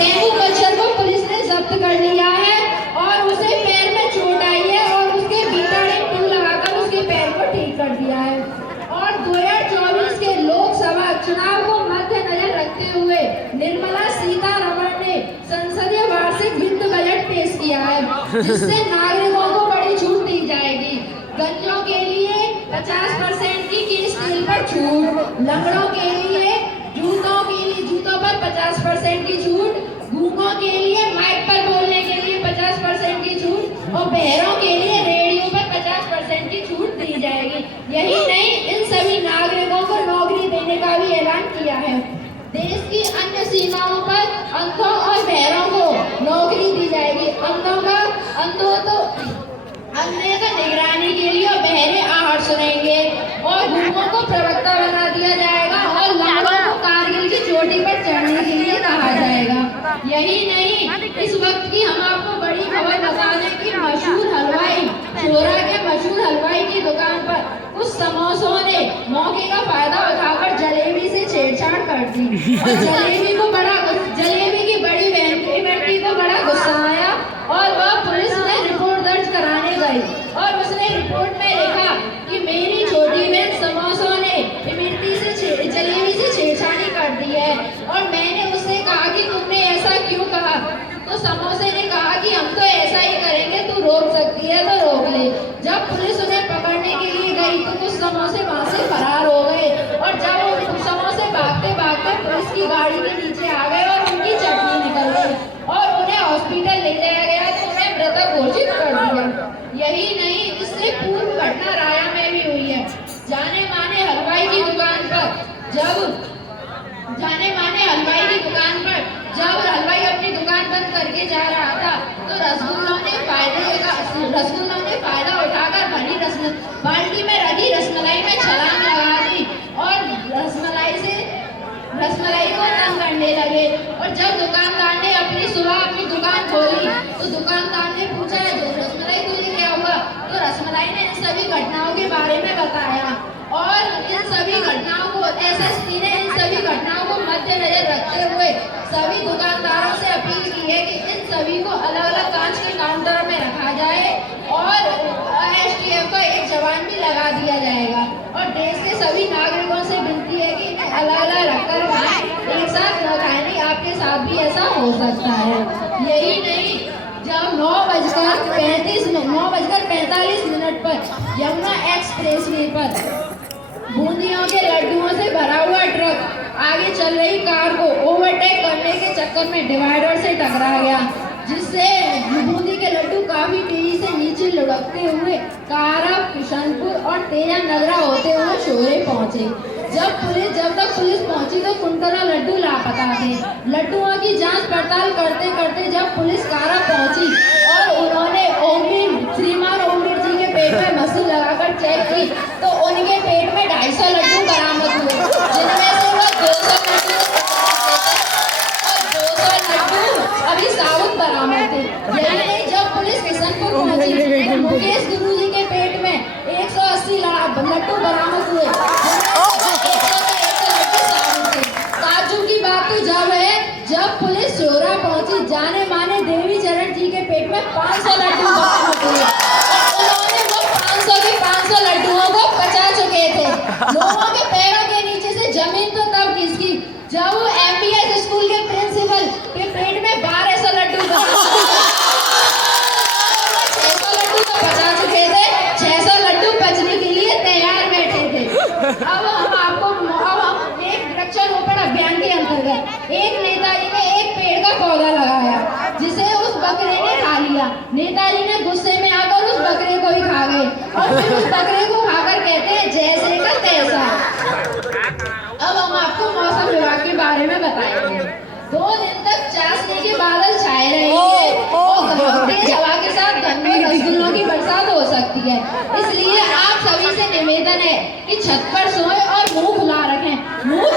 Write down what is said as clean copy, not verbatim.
Dengue मच्छर को police ने जब्त कर लिया है और उसे पैर में चोट आई है और उसके बीटाडिन पिल लगाकर उसके पैर को ठीक कर दिया है। और 2024 के लोकसभा चुनाव को मद्देनजर रखते हुए निर्मला सीतारमण ने संसदीय वार्षिक वित्त बजट पेश किया है, जिससे नागरिकों को बड़ी छूट दी जाएगी। गंजों के लिए 50% की केस तेल पर छूट, लंगड़ों के लिए जूतों पर 50% की छूट, गूंगों के लिए माइक पर बोलने के लिए 50% की छूट और बहरों के लिए रेडियो पर 50% की छूट दी जाएगी। यही नहीं, इन सभी नागरिकों को नौकरी देने का भी ऐलान किया है। देश की अन्य सीमाओं पर अंधों और बहरों को नौकरी दी जाएगी। अंधे तो निगरानी के लिए और बहरे आहट सुनेंगे और गूंगों को प्रवक्ता बना दिया जाएगा और लंगड़ों को कारगिल की चोटी पर चढ़ने के लिए कहा जाएगा। यही नहीं, इस वक्त की हम आपको बड़ी खबर बता दें कि मशहूर हलवाई चोरा के मशहूर हलवाई की दुकान पर कुछ समोसों ने मौके का फायदा उठाकर जलेबी से छेड़छाड़ कर दी और जलेबी की बड़ी बेटी को बड़ा गुस्सा आया और वह पुलिस में रिपोर्ट दर्ज कराने गई और उसने रिपोर्ट में लिखा कि मेरी छोटी बहन समोसों ने जलेबी से छेड़छाड़ी कर दी है और मैंने उससे कहा कि तुमने ऐसा क्यों कहा, तो समोसे ने कहा कि हम तो ऐसा ही करेंगे, तू रोक सकती है तो रोक ले। जब पुलिस उन्हें पकड़ने के लिए गई तो कुछ समोसे वहां से फरार हो गए और जब वो समोसे भागते भागते पुलिस की गाड़ी के नीचे आ गए और उनकी चटनी निकल गई और उन्हें हॉस्पिटल ले जाया गया तो उन्हें मृतक घोषित कर दिया। यही नहीं, इससे पूर्व घटना राया में भी हुई है। जाने माने हलवाई की दुकान पर जब हलवाई अपनी दुकान बंद करके जा रहा था तो रसगुल्लों ने फायदा उठाकर भरी बाल्टी में रखी रसमलाई में छलांग लगा दी और रसमलाई को तंग करने लगे। और जब दुकानदार ने अपनी दुकान खोली तो दुकानदार ने पूछा, रसमलाई तुझे क्या हुआ? तो रसमलाई ने इन सभी घटनाओं के बारे में बताया और इन सभी घटनाओं को एसएसपी ने इन सभी घटनाओं को मद्देनजर रखते हुए सभी दुकानदारों से अपील की है कि इन सभी को अलग अलग कांच के काउंटर में रखा जाए और एसटीएफ का एक जवान भी लगा दिया जाएगा। और देश के सभी नागरिकों से विनती है कि इन्हें अलग अलग रखकर खाएं, एक साथ न खाएं, नहीं आपके साथ भी ऐसा हो सकता है। यही नहीं, जब 9:45 पर यमुना एक्सप्रेसवे पर बूंदियों के लड्डुओं से भरा हुआ ट्रक आगे चल रही कार को ओवरटेक करने के चक्कर में डिवाइडर से टकरा गया, जिससे बूंदी के लड्डू काफी तेजी से नीचे लुढ़कते हुए कारब, किशनपुर और तेजा नगरा होते हुए शोरे पहुंचे। जब तक पुलिस पहुंची तो कुंटला लड्डू लापता थे। लड्डुओं की जांच पड़ताल करते करते जब पुलिस कारा पहुंची और उन्होंने श्रीमान ओमवीर जी के पेट में मशीन लगाकर चेक की तो उनके पेट में 250 लड्डू बरामद हुए, जिनमें से वो 200 लड्डू अभी साबुत बरामद थे। यही नहीं, जब पुलिस किशनपुर पहुंची तो मुकेश गुरु जी के पेट में 180 लड्डू बरामद हुए, ताज्जुब की बात तो जब पुलिस चोरा पहुंची, जाने माने देवी चरण जी के पेट में 500 लड्डू बरामद हुए और उन्होंने वो 500 के 500 लड्डुओं को पचा चुके थे। लोगों के पैरों के नीचे से जमीन तो तब खिसकी जब वो एमबीएस स्कूल के प्रिंसिपल के पेट में 1200 लड्डू 600 लड्डू तो पचा चुके थे, 600 लड्डू पचने के लिए तैयार बैठे थे। अब हम एक वृक्षारोपण अभियान के अंतर्गत एक नेताजी ने एक पेड़ का पौधा लगाया, जिसे उस बकरे ने खा लिया। नेताजी ने गुस्से में आकर उस बकरे को ही खा गए और फिर उस बकरे को खाकर कहते हैं जैसे का तैसा। अब हम आपको मौसम विभाग के बारे में बताएंगे। 2 दिन तक चाशनी के बादल छाए रहेंगे और तेज हवा के साथ गन्ने रसगुल्लों की बरसात हो सकती है। इसलिए आप सभी से निवेदन है कि छत पर सोएं और मुंह खुला रखें। मुंह